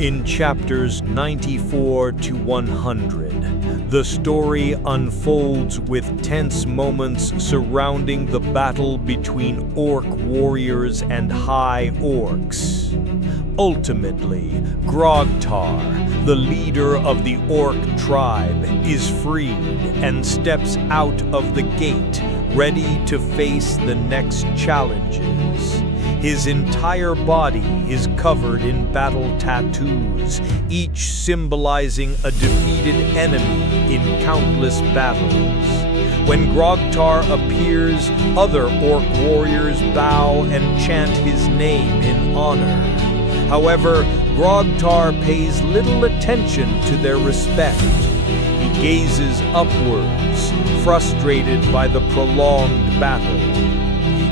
In chapters 94 to 100, the story unfolds with tense moments surrounding the battle between Orc warriors and High Orcs. Ultimately, Grogtar, the leader of the Orc tribe, is freed and steps out of the gate, ready to face the next challenges. His entire body is covered in battle tattoos, each symbolizing a defeated enemy in countless battles. When Grogtar appears, other Orc warriors bow and chant his name in honor. However, Grogtar pays little attention to their respect. He gazes upwards, frustrated by the prolonged battle.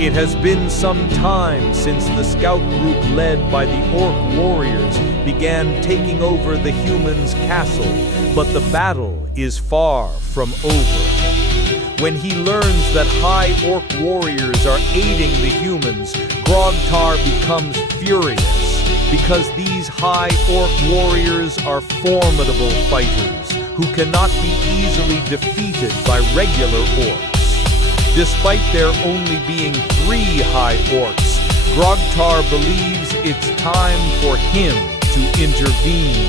It has been some time since the scout group led by the Orc warriors began taking over the humans' castle, but the battle is far from over. When he learns that High Orc warriors are aiding the humans, Grogtar becomes furious, because these High Orc warriors are formidable fighters who cannot be easily defeated by regular orcs. Despite there only being 3 High Orcs, Grogtar believes it's time for him to intervene.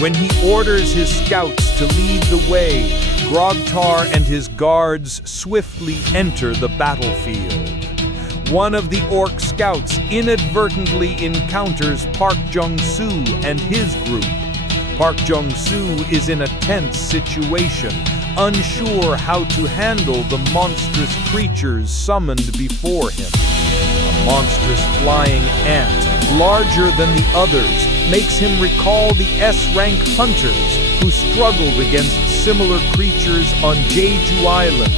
When he orders his scouts to lead the way, Grogtar and his guards swiftly enter the battlefield. One of the Orc scouts inadvertently encounters Park Jung-soo and his group. Park Jung-soo is in a tense situation, unsure how to handle the monstrous creatures summoned before him. A monstrous flying ant, larger than the others, makes him recall the S-rank hunters who struggled against similar creatures on Jeju Island.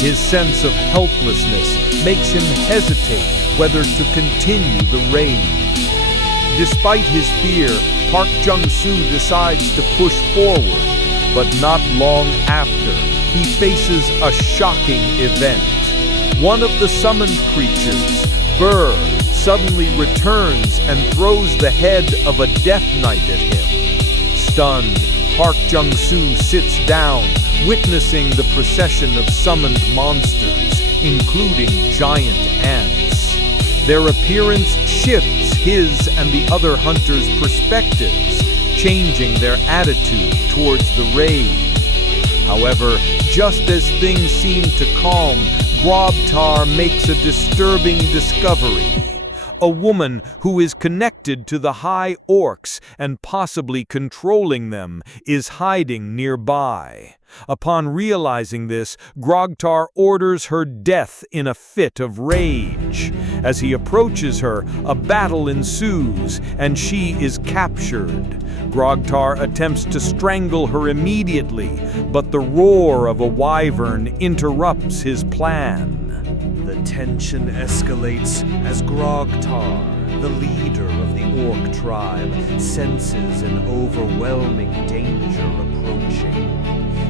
His sense of helplessness makes him hesitate whether to continue the raid. Despite his fear, Park Jung-soo decides to push forward, but not long after, he faces a shocking event. One of the summoned creatures, Burr, suddenly returns and throws the head of a Death Knight at him. Stunned, Park Jung-soo sits down, witnessing the procession of summoned monsters, including giant ants. Their appearance shifts his and the other hunters' perspectives, changing their attitude towards the raid. However, just as things seem to calm, Grogtar makes a disturbing discovery. A woman who is connected to the High Orcs and possibly controlling them is hiding nearby. Upon realizing this, Grogtar orders her death in a fit of rage. As he approaches her, a battle ensues, and she is captured. Grogtar attempts to strangle her immediately, but the roar of a wyvern interrupts his plan. The tension escalates as Grogtar, the leader of the Orc tribe, senses an overwhelming danger approaching.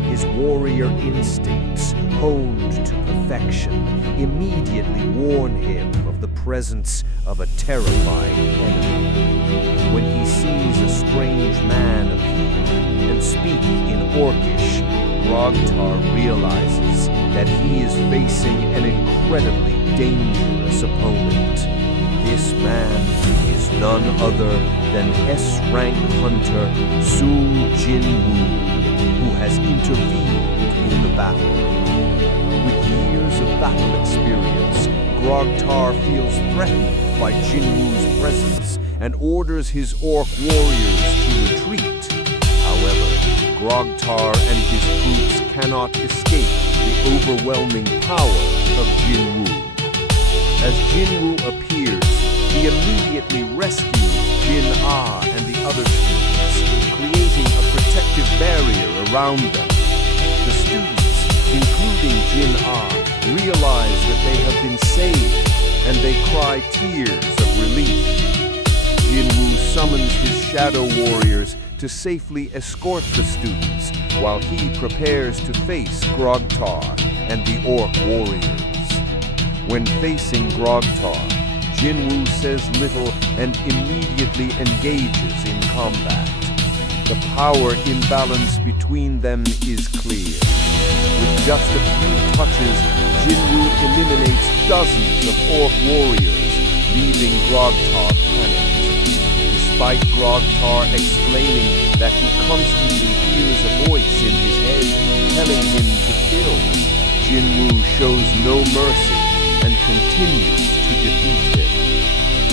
His warrior instincts, honed to perfection, immediately warn him of the presence of a terrifying enemy. When he sees a strange man appear and speak in Orcish, Grogtar realizes that he is facing an incredibly dangerous opponent. This man is none other than S-rank hunter Jinwoo, who has intervened in the battle. With years of battle experience, Grogtar feels threatened by Jinwoo's presence and orders his Orc warriors to retreat. However, Grogtar and his troops cannot escape the overwhelming power of Jinwoo. As Jinwoo appears, he immediately rescues Jin-ah and the other students, creating a protective barrier around them. The students, including Jin-ah, realize that they have been saved, and they cry tears of relief. Jinwoo summons his shadow warriors to safely escort the students, while he prepares to face Grogtar and the Orc warriors. When facing Grogtar, Jinwoo says little and immediately engages in combat. The power imbalance between them is clear. With just a few touches, Jinwoo eliminates dozens of orc warriors, leaving Grogtar panicked. Despite Grogtar explaining that he constantly hears a voice in his head telling him to kill, Jinwoo shows no mercy and continues to defeat him.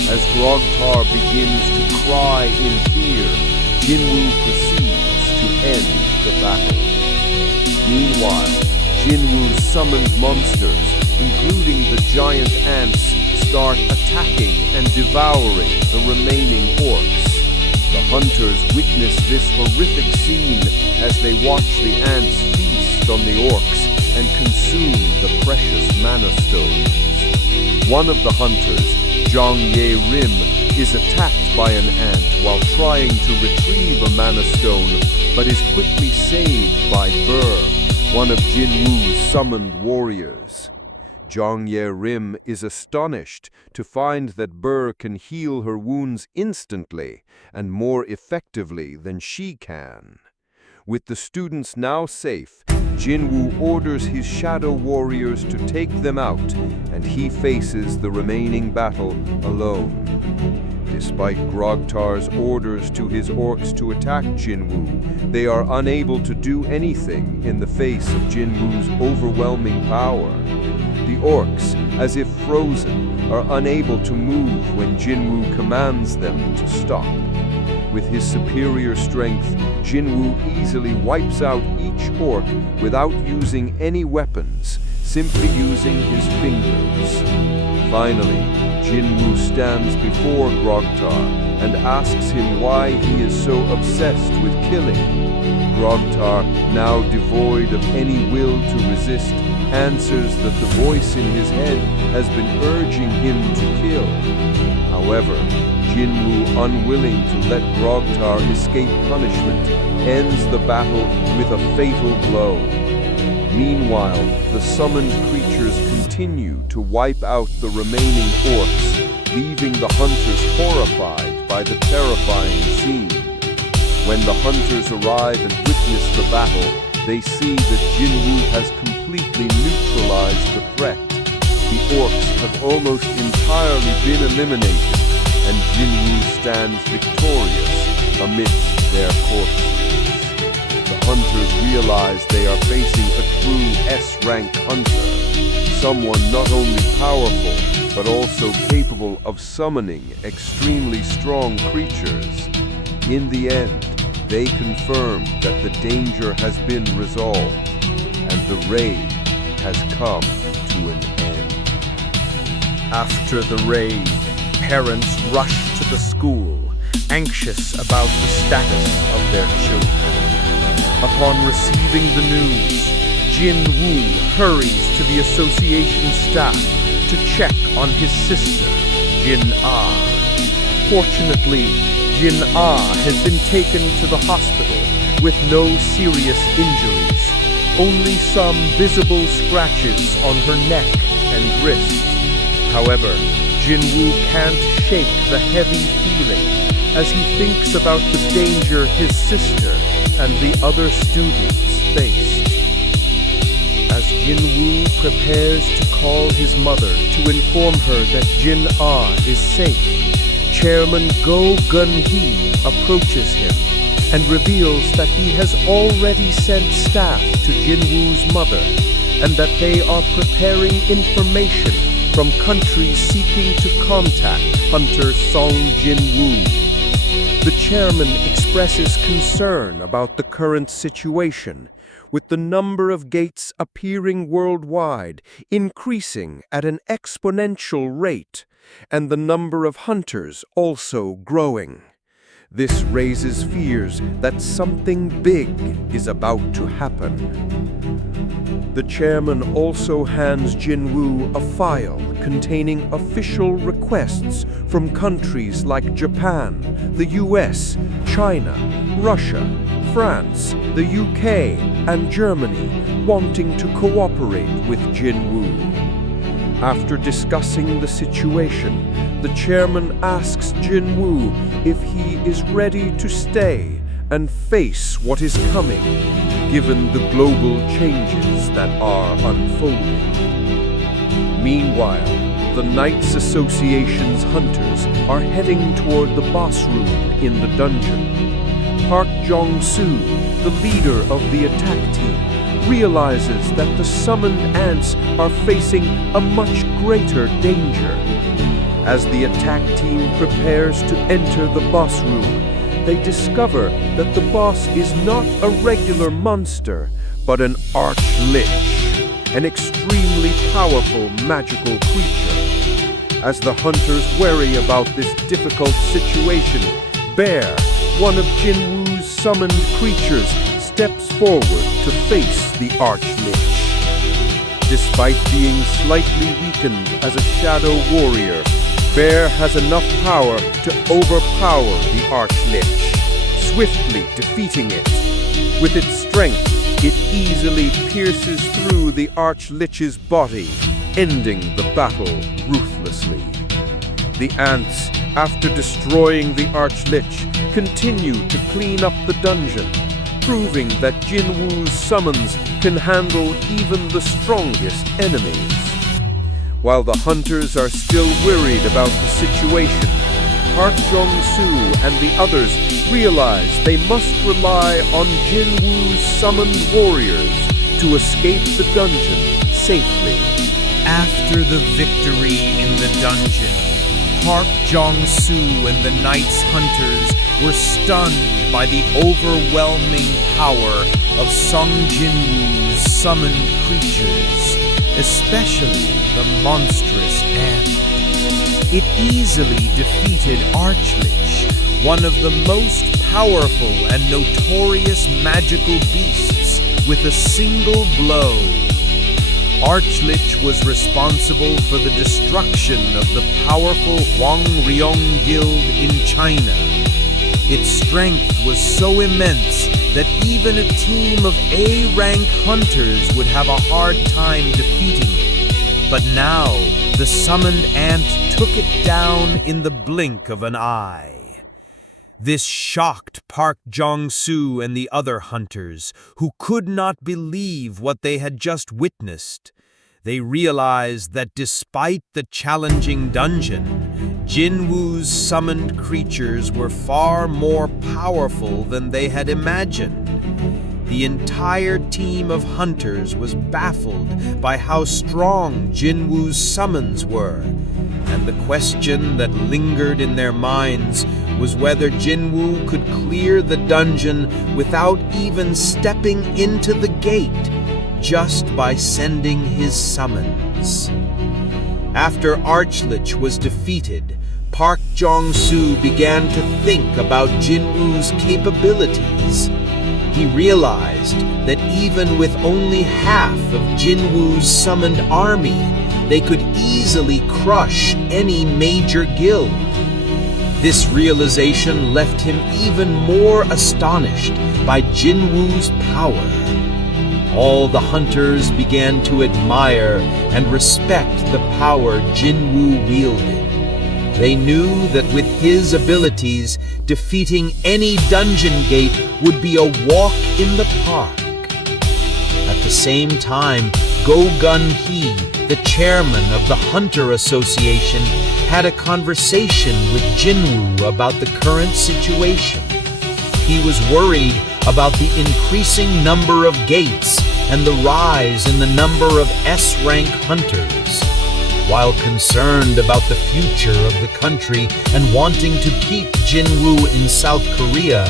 As Grogtar begins to cry in fear, Jinwoo proceeds to end the battle. Meanwhile, Jinwoo's summoned monsters, including the giant ants, start attacking and devouring the remaining orcs. The hunters witness this horrific scene as they watch the ants feast on the orcs and consume the precious mana stones. One of the hunters, Rim, is attacked by an ant while trying to retrieve a mana stone, but is quickly saved by one of Jinwoo's summoned warriors. Rim is astonished to find that can heal her wounds instantly and more effectively than she can. With the students now safe, Jinwoo orders his shadow warriors to take them out, and he faces the remaining battle alone. Despite Grogtar's orders to his orcs to attack Jinwoo, they are unable to do anything in the face of Jinwoo's overwhelming power. The orcs, as if frozen, are unable to move when Jinwoo commands them to stop. With his superior strength, Jinwoo easily wipes out each orc without using any weapons, simply using his fingers. Finally, Jinwoo stands before Grogtar and asks him why he is so obsessed with killing. Grogtar, now devoid of any will to resist, answers that the voice in his head has been urging him to kill. However, Jinwoo, unwilling to let Grogtar escape punishment, ends the battle with a fatal blow. Meanwhile, the summoned creatures continue to wipe out the remaining orcs, leaving the hunters horrified by the terrifying scene. When the hunters arrive and witness the battle, they see that Jinwoo has completely neutralized the threat. The orcs have almost entirely been eliminated, and Jinwoo stands victorious amidst their corpses. The hunters realize they are facing a true S-rank hunter, someone not only powerful, but also capable of summoning extremely strong creatures. In the end, they confirm that the danger has been resolved, and the raid has come to an end. After the raid, parents rush to the school, anxious about the status of their children. Upon receiving the news, Jinwoo hurries to the association staff to check on his sister, Jin-Ah. Fortunately, Jin-Ah has been taken to the hospital with no serious injuries, only some visible scratches on her neck and wrist. However, Jinwoo can't shake the heavy feeling as he thinks about the danger his sister and the other students faced. As Jinwoo prepares to call his mother to inform her that Jin-Ah is safe, Chairman Go Gun-hee approaches him and reveals that he has already sent staff to Jinwoo's mother and that they are preparing information from countries seeking to contact hunter Song Jinwoo. The chairman expresses concern about the current situation, with the number of gates appearing worldwide increasing at an exponential rate, and the number of hunters also growing. This raises fears that something big is about to happen. The chairman also hands Jinwoo a file containing official requests from countries like Japan, the US, China, Russia, France, the UK, and Germany wanting to cooperate with Jinwoo. After discussing the situation, the chairman asks Jinwoo if he is ready to stay and face what is coming, given the global changes that are unfolding. Meanwhile, the Knights Association's hunters are heading toward the boss room in the dungeon. Park Jong-soo, the leader of the attack team, realizes that the summoned ants are facing a much greater danger. As the attack team prepares to enter the boss room, they discover that the boss is not a regular monster, but an arch-lich, an extremely powerful magical creature. As the hunters worry about this difficult situation, Bear, one of Jinwoo's summoned creatures, steps forward to face the Arch-Lich. Despite being slightly weakened as a shadow warrior, Bear has enough power to overpower the Arch-Lich, swiftly defeating it. With its strength, it easily pierces through the Arch-Lich's body, ending the battle ruthlessly. The ants, after destroying the Arch-Lich, continue to clean up the dungeon, proving that Jinwoo's summons can handle even the strongest enemies. While the hunters are still worried about the situation, Park Jong-soo and the others realize they must rely on Jinwoo's summoned warriors to escape the dungeon safely. After the victory in the dungeon, Park Jong-soo and the Knight's hunters were stunned by the overwhelming power of Sung Jinwoo's summoned creatures, especially the monstrous ant. It easily defeated Arch-Lich, one of the most powerful and notorious magical beasts, with a single blow. Arch-Lich was responsible for the destruction of the powerful Huang Ryong Guild in China. Its strength was so immense that even a team of A-rank hunters would have a hard time defeating it. But now, the summoned ant took it down in the blink of an eye. This shocked Park Jong-soo and the other hunters, who could not believe what they had just witnessed. They realized that despite the challenging dungeon, Jinwoo's summoned creatures were far more powerful than they had imagined. The entire team of hunters was baffled by how strong Jinwoo's summons were, and the question that lingered in their minds was whether Jinwoo could clear the dungeon without even stepping into the gate, just by sending his summons. After Arch-Lich was defeated, Park Jong-soo began to think about Jinwoo's capabilities. He realized that even with only half of Jinwoo's summoned army, they could easily crush any major guild. This realization left him even more astonished by Jinwoo's power. All the hunters began to admire and respect the power Jinwoo wielded. They knew that with his abilities, defeating any dungeon gate would be a walk in the park. At the same time, Go Gun-hee, the chairman of the Hunter Association, had a conversation with Jinwoo about the current situation. He was worried about the increasing number of gates and the rise in the number of S-rank hunters. While concerned about the future of the country and wanting to keep Jinwoo in South Korea,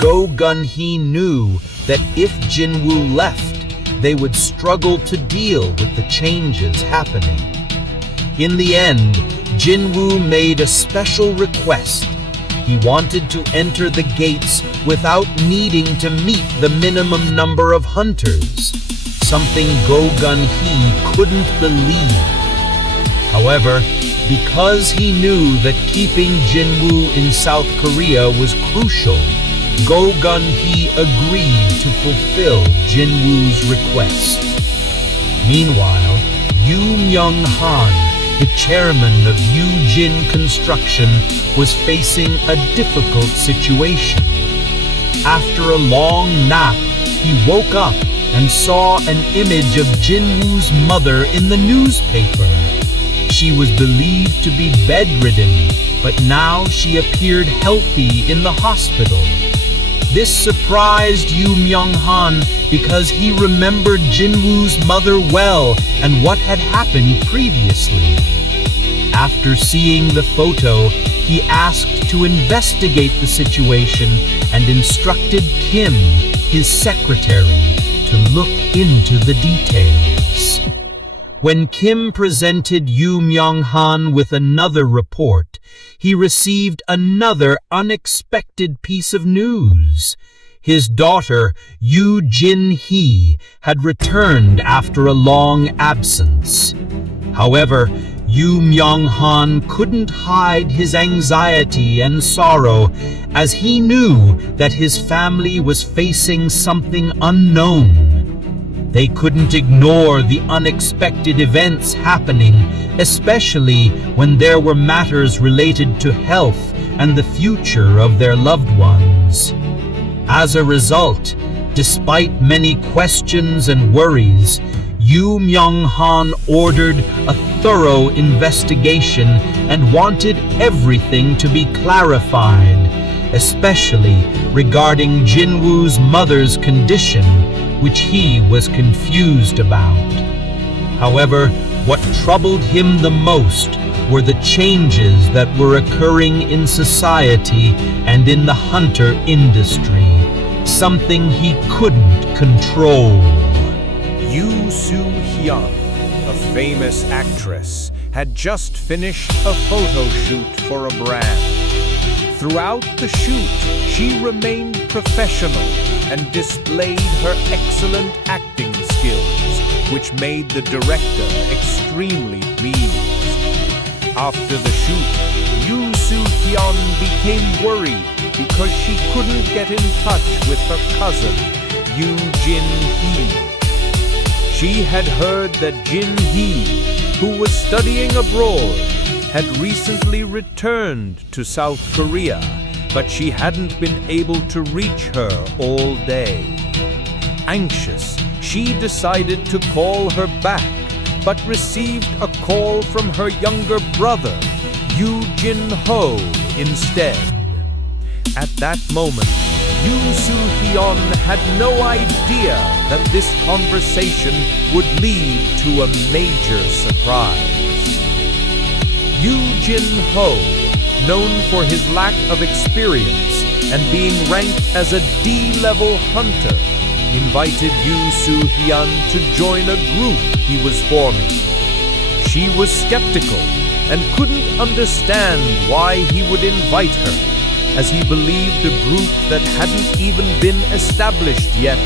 Go Gun-hee knew that if Jinwoo left, they would struggle to deal with the changes happening. In the end, Jinwoo made a special request. He wanted to enter the gates without needing to meet the minimum number of hunters, something Go Gun-hee couldn't believe. However, because he knew that keeping Jinwoo in South Korea was crucial, Go Gun-hee agreed to fulfill Jinwoo's request. Meanwhile, Yoon Myung-han, the chairman of Yujin Construction, was facing a difficult situation. After a long nap, he woke up and saw an image of Jinwoo's mother in the newspaper. She was believed to be bedridden, but now she appeared healthy in the hospital. This surprised Yoon Myung-han because he remembered Jinwoo's mother well and what had happened previously. After seeing the photo, he asked to investigate the situation and instructed Kim, his secretary, to look into the details. When Kim presented Yoon Myung-han with another report, he received another unexpected piece of news. His daughter, Yoo Jin-hee, had returned after a long absence. However, Yoon Myung-han couldn't hide his anxiety and sorrow, as he knew that his family was facing something unknown. They couldn't ignore the unexpected events happening, especially when there were matters related to health and the future of their loved ones. As a result, despite many questions and worries, Yoon Myung-han ordered a thorough investigation and wanted everything to be clarified, especially regarding Jinwoo's mother's condition, which he was confused about. However, what troubled him the most were the changes that were occurring in society and in the hunter industry, something he couldn't control. Yoo Soo-hyun, a famous actress, had just finished a photo shoot for a brand. Throughout the shoot, she remained professional and displayed her excellent acting skills, which made the director extremely pleased. After the shoot, Yoo Soo-hyun became worried because she couldn't get in touch with her cousin, Yoo Jin-hee. She had heard that Jin-hee, who was studying abroad, had recently returned to South Korea, but she hadn't been able to reach her all day. Anxious, she decided to call her back, but received a call from her younger brother, Yoo Jin-ho, instead. At that moment, Yoo Soo-hyun had no idea that this conversation would lead to a major surprise. Yoo Jin-ho, known for his lack of experience and being ranked as a D-level hunter, invited Yoo Soo-hyun to join a group he was forming. She was skeptical and couldn't understand why he would invite her, as he believed a group that hadn't even been established yet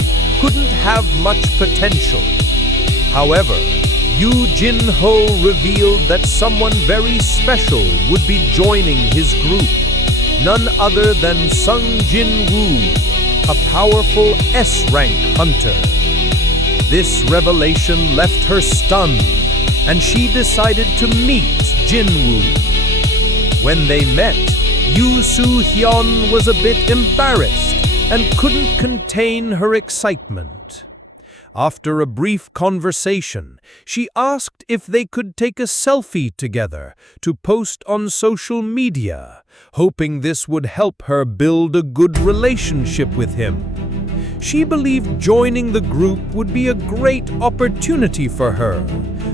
couldn't have much potential. However, Yoo Jin-ho revealed that someone very special would be joining his group, none other than Sung Jinwoo, a powerful S-rank hunter. This revelation left her stunned, and she decided to meet Jinwoo. When they met, Yoo Soo-hyun was a bit embarrassed and couldn't contain her excitement. After a brief conversation, she asked if they could take a selfie together to post on social media, hoping this would help her build a good relationship with him. She believed joining the group would be a great opportunity for her,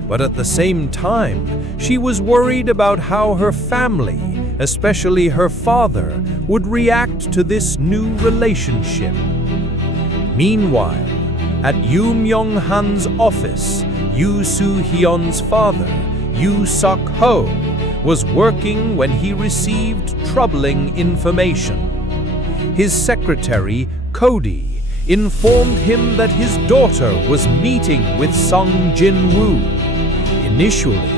but at the same time, she was worried about how her family, especially her father, would react to this new relationship. Meanwhile, at Yoo Myung-han's office, Yoo Soo-hyun's father, Yoo Suk-ho, was working when he received troubling information. His secretary, Cody, informed him that his daughter was meeting with Sung Jinwoo. Initially,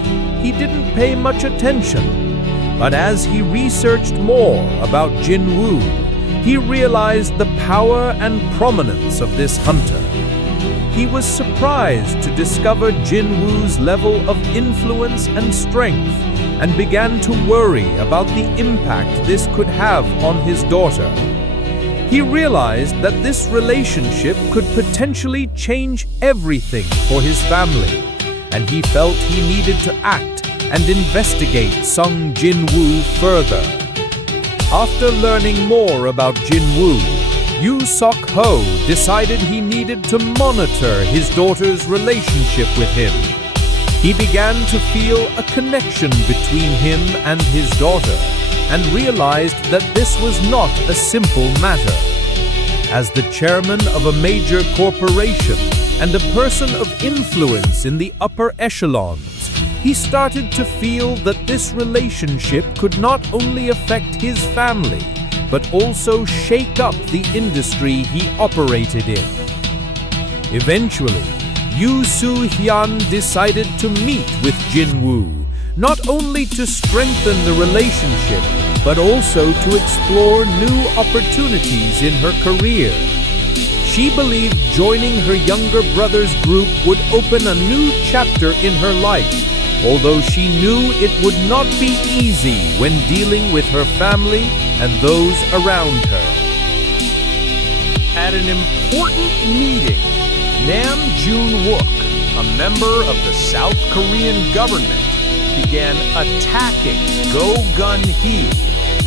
he didn't pay much attention, but as he researched more about Jinwoo, he realized the power and prominence of this hunter. he was surprised to discover Jinwoo's level of influence and strength, and began to worry about the impact this could have on his daughter. He realized that this relationship could potentially change everything for his family, and he felt he needed to act and investigate Sung Jinwoo further. After learning more about Jinwoo, Yoo Sok-ho decided he needed to monitor his daughter's relationship with him. He began to feel a connection between him and his daughter, and realized that this was not a simple matter. As the chairman of a major corporation and a person of influence in the upper echelons, he started to feel that this relationship could not only affect his family, but also shake up the industry he operated in. Eventually, Yoo Soo-hyun decided to meet with Jinwoo, not only to strengthen the relationship, but also to explore new opportunities in her career. She believed joining her younger brother's group would open a new chapter in her life, although she knew it would not be easy when dealing with her family and those around her. At an important meeting, Nam Jun-wook, a member of the South Korean government, began attacking Go Gun-hee,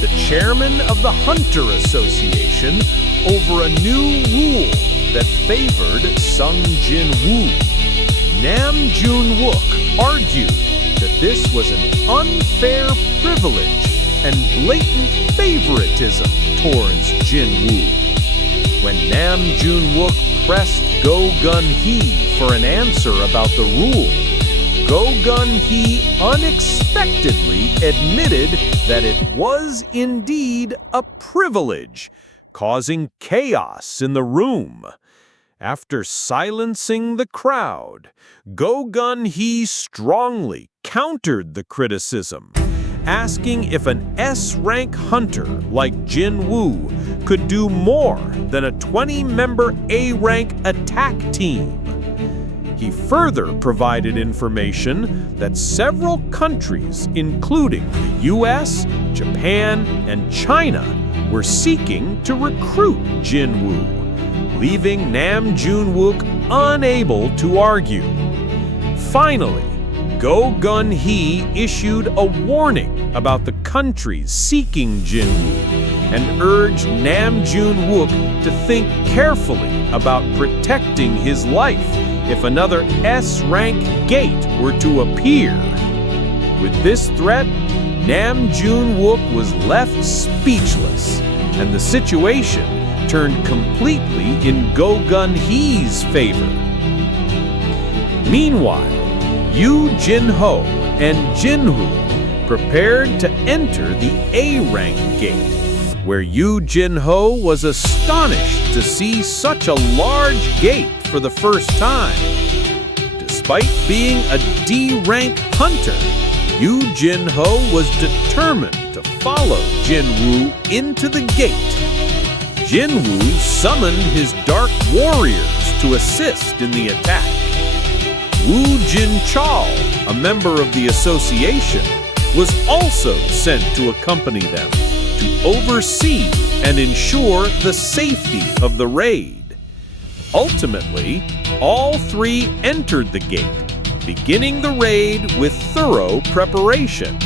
the chairman of the Hunter Association, over a new rule that favored Sung Jinwoo. Nam Jun-wook argued that this was an unfair privilege and blatant favoritism towards Jinwoo. When Nam Jun-wook pressed Go Gun-hee for an answer about the rule, Go Gun-hee unexpectedly admitted that it was indeed a privilege, causing chaos in the room. After silencing the crowd, Go Gun-hee strongly countered the criticism, asking if an S-rank hunter like Jinwoo could do more than a 20-member A-rank attack team. He further provided information that several countries, including the US, Japan, and China, were seeking to recruit Jinwoo, leaving Nam Jun-wook unable to argue. Finally, Go Gun-hee issued a warning about the countries seeking Jinwoo and urged Nam Jun-wook to think carefully about protecting his life if another S-rank gate were to appear. With this threat, Nam Jun-wook was left speechless, and the situation turned completely in Go Gun-hee's favor. Meanwhile, Yoo Jin-ho and Jinwoo prepared to enter the A-rank gate, where Yoo Jin-ho was astonished to see such a large gate for the first time. Despite being a D-rank hunter, Yoo Jin-ho was determined to follow Jinwoo into the gate. Jinwoo summoned his dark warriors to assist in the attack. Woo Jin-chol, a member of the association, was also sent to accompany them to oversee and ensure the safety of the raid. Ultimately, all three entered the gate, beginning the raid with thorough preparation.